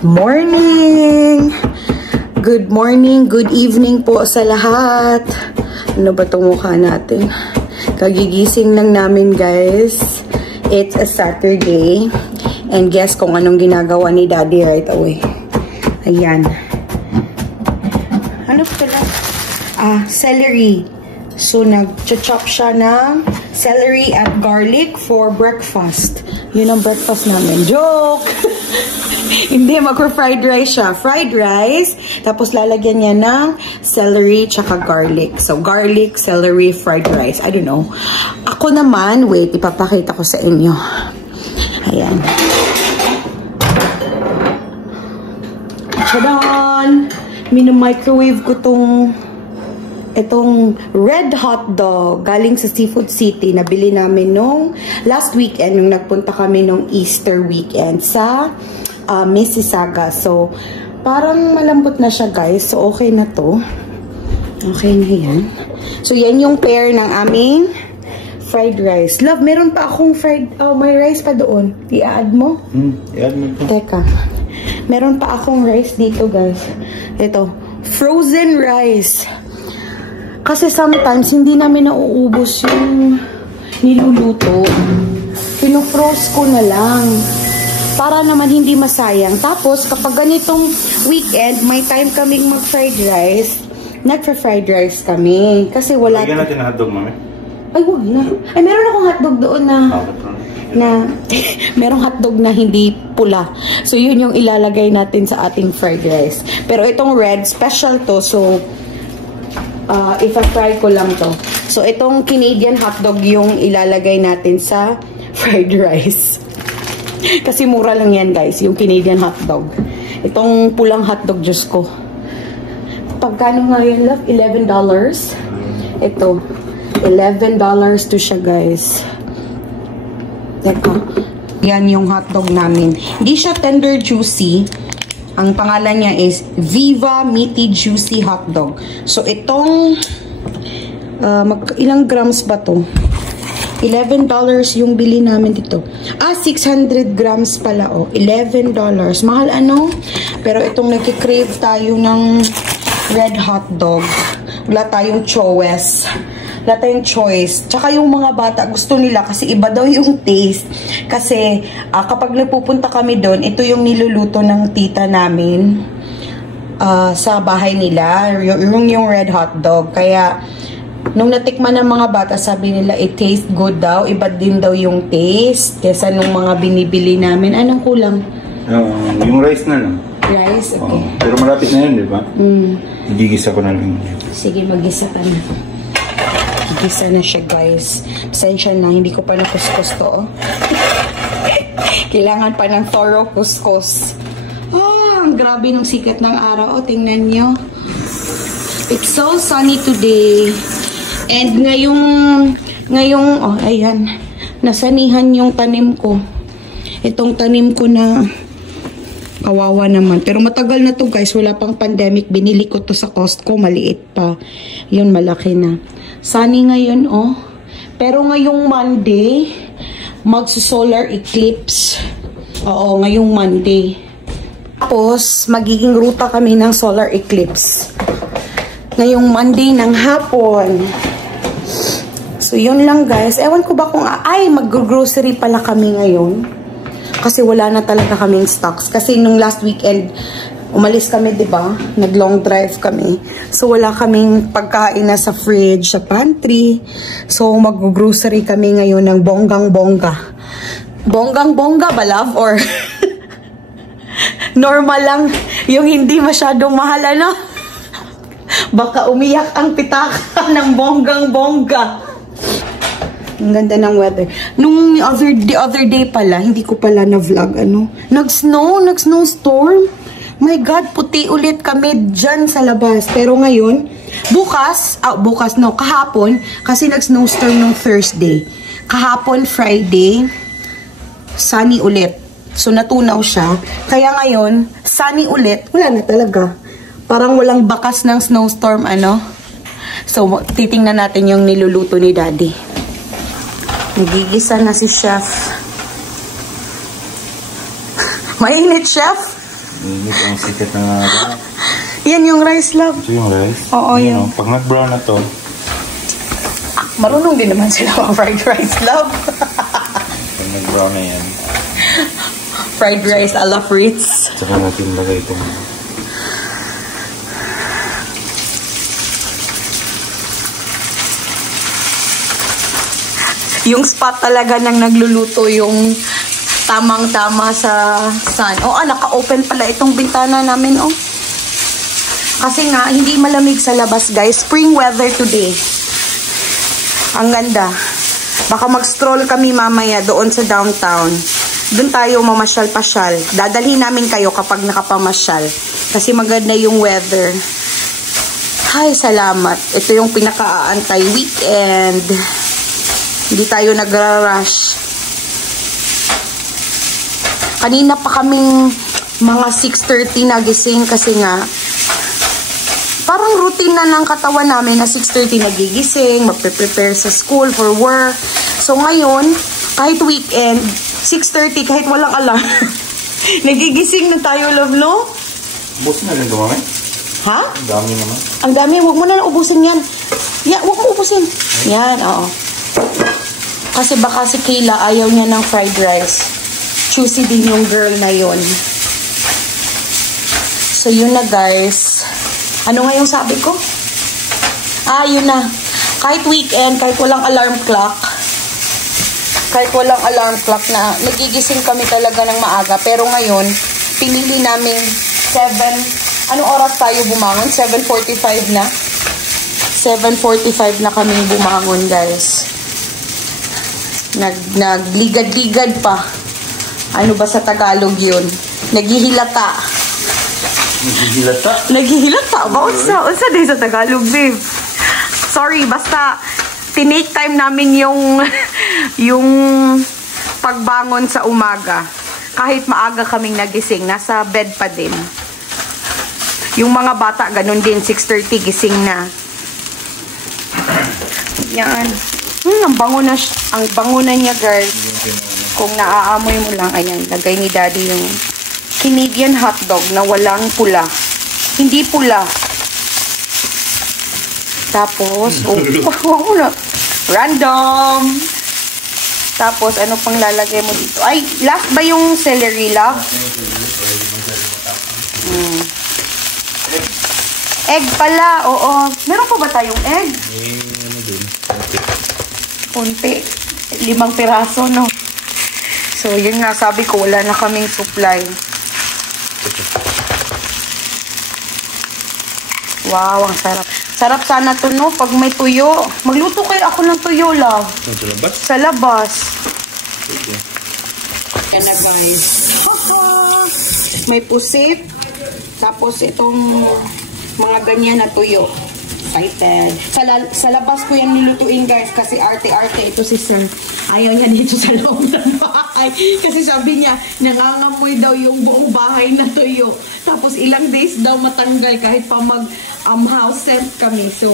morning! Good morning, good evening po sa lahat. Ano ba itong mukha natin? Kagigising lang namin, guys. It's a Saturday. And guess kung anong ginagawa ni Daddy right away. Ayan. Ano pala? Celery. So, nag-chop siya ng celery at garlic for breakfast. Yun ang breakfast namin. Joke! Hindi, mag-fried rice siya. Fried rice, tapos lalagyan niya ng celery tsaka garlic. So, garlic, celery, fried rice. I don't know. Ako naman, wait, ipapakita ko sa inyo. Ayan. Tadaan! Mino-microwave ko itong red hot dog galing sa Seafood City. Nabili namin nung last weekend, nung nagpunta kami nung Easter weekend sa Mississauga. So, parang malambot na siya, guys. So, okay na to. Okay na yan. So, yan yung pair ng aming fried rice. Love, meron pa akong may rice pa doon. I-add mo? I-add mo po. Teka. Meron pa akong rice dito, guys. Ito. Frozen rice. Kasi sometimes, hindi namin nauubos yung niluluto. Pinufroze ko na lang. Para naman hindi masayang. Tapos, kapag ganitong weekend, may time kaming mag-fried rice. Nagpa-fried rice kami. Kasi wala... Lagyan natin ng hotdog, mami. Ay, wala na. Ay, meron akong hotdog doon merong hotdog na hindi pula. So, yun yung ilalagay natin sa ating fried rice. Pero itong red, special to. So, ipa-fry ko lang to. So, itong Canadian hotdog yung ilalagay natin sa fried rice. Kasi mura lang yan, guys, yung Canadian hotdog. Itong pulang hotdog, Diyos ko. Pagkano nga yun, love? $11. Ito. $11 to siya, guys. Teka. Yan yung hotdog namin. Hindi siya tender juicy. Ang pangalan niya is Viva Meaty Juicy Hotdog. So, itong ilang grams ba to? $11 yung bili namin dito. 600 grams pala, oh. $11. Mahal ano? Pero itong nagkikrave tayo ng red hot dog. Wala tayong choice. Wala tayong choice. Tsaka yung mga bata, gusto nila kasi iba daw yung taste. Kasi kapag nagpupunta kami doon, ito yung niluluto ng tita namin sa bahay nila. Yung red hot dog. Kaya, nung natikman ng mga bata, sabi nila, it tastes good daw. Iba din daw yung taste kesa nung mga binibili namin. Anong kulang? Yung rice na lang. Rice? Okay. Pero malapit na yun, di ba? Gigisa ko na lang. Sige, mag-gisa ka na. Gigisa na siya, guys. Pasensya na, hindi ko pa nakuskus to, oh. Kailangan pa ng thorough kuskus. Ang grabe nung sikat ng araw. Oh, tingnan nyo. It's so sunny today. And ngayong, oh, ayan, nasanihan yung tanim ko. Itong tanim ko na kawawa naman. Pero matagal na to, guys. Wala pang pandemic. Binili ko to sa Costco. Maliit pa. Yun, malaki na. Sunny ngayon, oh. Pero ngayong Monday, magso-solar eclipse. Oo, ngayong Monday. Tapos, magiging ruta kami ng solar eclipse. Ngayong Monday ng hapon. So, yun lang, guys. Ewan ko ba kung, mag-grocery pala kami ngayon. Kasi wala na talaga kaming stocks. Kasi nung last weekend, umalis kami, diba? Nag-long drive kami. So, wala kaming pagkain na sa fridge, sa pantry. So, mag-grocery kami ngayon ng bonggang-bongga. Bonggang-bongga ba, love? Or normal lang yung hindi masyadong mahal, ano? Baka umiyak ang pitaka ng bonggang-bongga. Ang ganda ng weather. Nung the other day pala, hindi ko pala na-vlog, ano? Nag-snowstorm. My God, puti ulit kami dyan sa labas. Pero ngayon, kahapon, kasi nag-snowstorm nung Thursday. Kahapon, Friday, sunny ulit. So, natunaw siya. Kaya ngayon, sunny ulit. Wala na talaga. Parang walang bakas ng snowstorm, ano? So, titingnan natin yung niluluto ni Daddy. Nagigisa na si Chef. Mainit, Chef? Init ang sikat na Yan yung rice, love. ito yung rice. Oo, Yan, yun. Pag nag-brown na to, Marunong din naman sila ang fried rice, love. pag nag-brown na yan, Fried rice a la Fritz. saka natin lagay itong Yung spot talaga nang nagluluto yung tamang-tama sa sun. Naka-open pala itong bintana namin, Kasi nga, hindi malamig sa labas, guys. Spring weather today. Ang ganda. Baka mag-stroll kami mamaya doon sa downtown. Doon tayo mamasyal-pasyal. Dadalhin namin kayo kapag nakapamasyal. Kasi maganda yung weather. Ay, salamat. Ito yung pinaka-aantay weekend. Hindi tayo nagra-rush. Kanina pa kaming mga 6:30 nagising kasi nga parang routine na ng katawan namin na 6:30 nagigising, magpe-prepare sa school for work. So ngayon, kahit weekend, 6:30 kahit walang alarm, nagigising na tayo, love, no? busin na rin dumami. Ha? Ang dami naman. Ang dami, huwag mo na ubusin yan. Yan, huwag mo ubusin. Yan, oo. Kasi baka si Kayla ayaw niya ng fried rice. Choosy din yung girl na yon. So, yun na, guys. Ano nga yung sabi ko? Yun na. Kahit weekend, kahit walang alarm clock, na nagigising kami talaga ng maaga. Pero ngayon, pinili namin 7, anong oras tayo bumangon? 7:45 na. 7:45 na kami bumangon, guys. Nagligad-ligad pa. Ano ba sa Tagalog yun? Naghihilata. Naghihilata? Ba? Unsa din sa Tagalog, babe? Sorry, basta tinake time namin yung pagbangon sa umaga. Kahit maaga kaming nagising, nasa bed pa din. Yung mga bata, ganun din, 6:30 gising na. Yan. Ang bango na niya, guys. Kung naaamoy mo lang, ayan, lagay ni Daddy yung Canadian hotdog na walang pula. Hindi pula. Tapos, random. Tapos, ano pang lalagay mo dito? Ay, last ba yung celery, love? Egg pala, oo. Meron pa ba tayong egg? Kunti. 5 piraso, no? So, yun nga, sabi ko, wala na kaming supply. Wow, ang sarap. Sarap sana to, no? Pag may tuyo. Magluto kayo ako ng tuyo, love. Sa labas? Sa labas. Okay. Yan na, guys. May pusit. Tapos, itong mga ganyan na tuyo. Excited. Sa labas ko yan nilutuin, guys, kasi arte-arte ito si Sir. Ayaw niya dito sa loob ng bahay. Kasi sabi niya, nangangamoy daw yung buong bahay na tuyo. Tapos ilang days daw matanggal kahit pa house scent kami. So,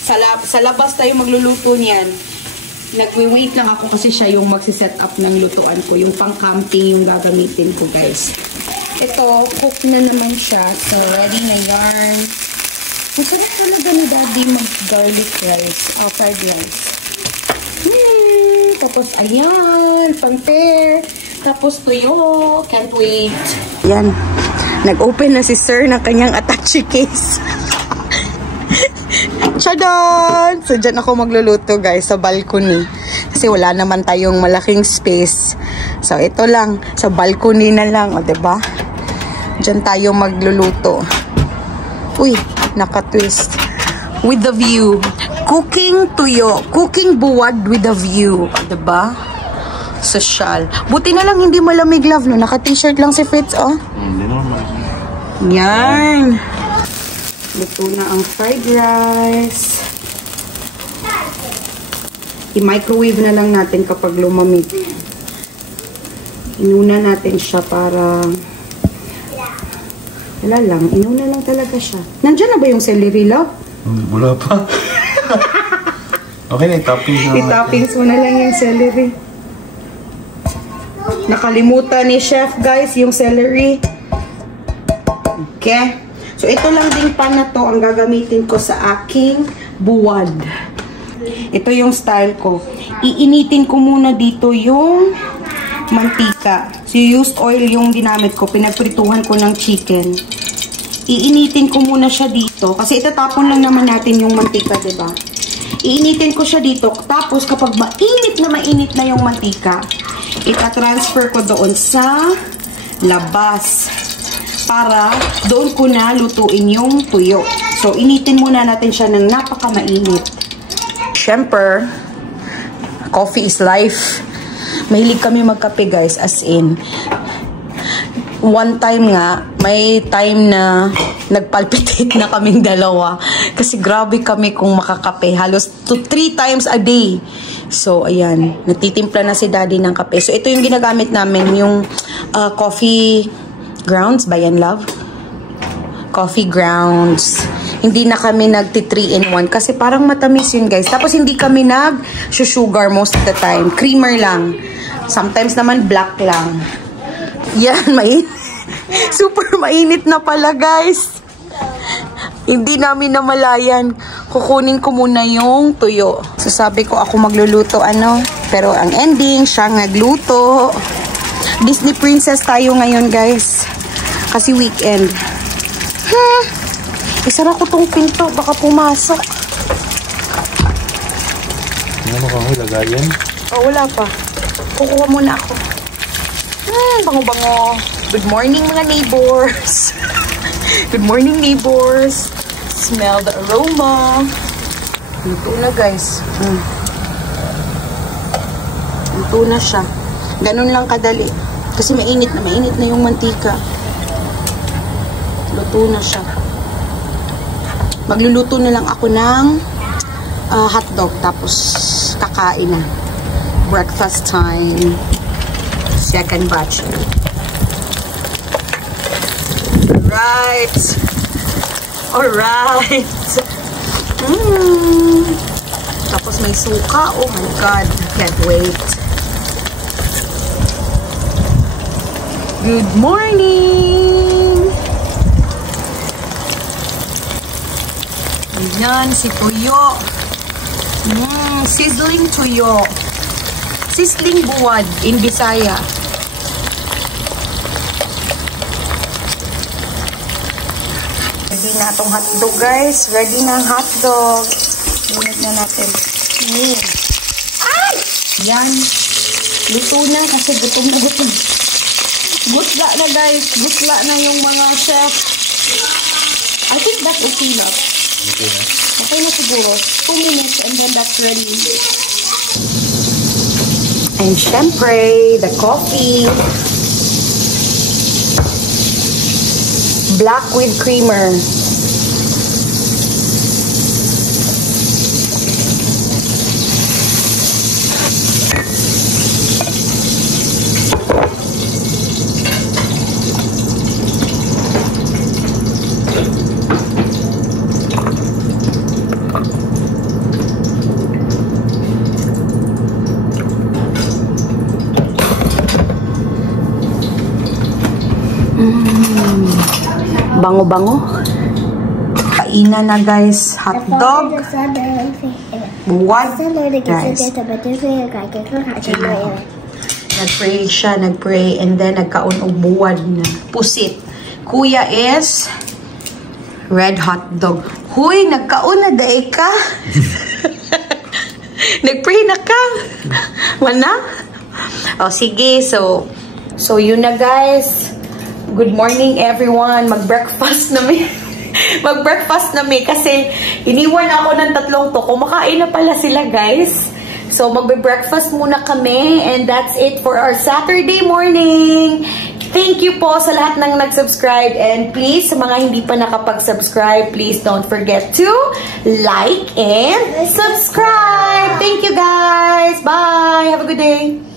sa labas tayo magluluto niyan. Nagwi-wait lang ako kasi siya yung magsiset up ng lutuan ko. Yung pang-camping yung gagamitin ko, guys. Ito, cook na naman siya. So, ready na yarn. Masarap talaga ni Daddy mag-garlic rice. Fried rice. Tapos, ayan, pang-pair. Tapos, tuyo. Can't wait. Yan. Nag-open na si Sir ng kanyang attache case. Tadaan! So, dyan ako magluluto, guys, sa balcony. Kasi wala naman tayong malaking space. So, ito lang. Sa balcony na lang, o, diba? Dyan tayo magluluto. Uy, naka-twist. With the view. Cooking tuyo. Cooking buwad with the view. Diba? Social. Buti na lang hindi malamig, love, no? Naka-t-shirt lang si Fritz, oh. Hindi naman. Yan. Luto na ang fried rice. I-microwave na lang natin kapag lumamig. Inuna natin siya para... Wala lang. Inuna lang talaga siya. Nandiyan na ba yung celery, love? Wala pa. Okay na, i-toppings na. I-toppings mo na lang yung celery. Nakalimutan ni Chef, guys, yung celery. hotdog. Okay? So, ito lang din pan na to ang gagamitin ko sa aking buwad. Ito yung style ko. Iinitin ko muna dito yung mantika. So, used oil yung ginamit ko. Pinagprituhan ko ng chicken. Iinitin ko muna siya dito. Kasi itatapon lang naman natin yung mantika, diba? Iinitin ko siya dito. Tapos, kapag mainit na yung mantika, ita-transfer ko doon sa labas. Para doon ko na lutuin yung tuyo. So, initin muna natin siya ng napakamainit. Siyempre, coffee is life. Mahilig kami magkape, guys. As in, one time nga, may time na nagpalpitate na kaming dalawa. Kasi grabe kami kung makakape. Halos 3 times a day. So, ayan. Natitimpla na si daddy ng kape. So, ito yung ginagamit namin. Yung coffee grounds ba yan, love? Coffee grounds. Hindi na kami nagti 3-in-1 kasi parang matamis yun, guys. Tapos hindi kami nag-sugar most of the time. Creamer lang. Sometimes naman black lang. Yan, super mainit na pala, guys. Hindi namin namalayan. Kukunin ko muna yung tuyo. So sabi ko ako magluluto, pero ang ending, siya nagluto. Disney princess tayo ngayon, guys. Kasi weekend. Isara ko tong pinto. Baka pumasok. Ano ka lagayan? Oh, wala pa. Kukuha muna ako. Bango-bango. Good morning, mga neighbors. Good morning, neighbors. Smell the aroma. Luto na, guys. Luto na siya. Ganun lang kadali. Kasi mainit na yung mantika. Luto na siya. Magluluto na lang ako ng hotdog. Tapos kakain na. Breakfast time. Second batch. Alright. Alright. Tapos may suka. Oh my God. Can't wait. Good morning! Ayan, si tuyo. Sizzling tuyo. Sizzling buwad in Bisaya. Ready na itong hotdog, guys. Ready na ang hotdog. Init na natin. Ay! Yan. Luto na kasi gutom. Gutla na, guys. Gutla na yung mga chef. I think that's okay na. Okay na siguro. 2 minutes and then that's ready. And syempre, the coffee. Black with creamer. Bango-bango. Kainan na, guys. Hotdog. Buwad. Guys. Nag-pray siya. Nag-pray. And then, nagkaon og buwad na. Pusit. Kuya is red hotdog. Huy, nagkaon na daig ka. Nag-pray na ka. Wala? O, sige. So, yun na, guys. Good morning, everyone. Mag-breakfast na mi. Mag-breakfast na mi kasi iniwan ako ng 3 to. Kumakain na pala sila, guys. So, magbe-breakfast muna kami. And that's it for our Saturday morning. Thank you po sa lahat ng nag-subscribe. And please, sa mga hindi pa nakapag-subscribe, please don't forget to like and subscribe. Thank you, guys. Bye. Have a good day.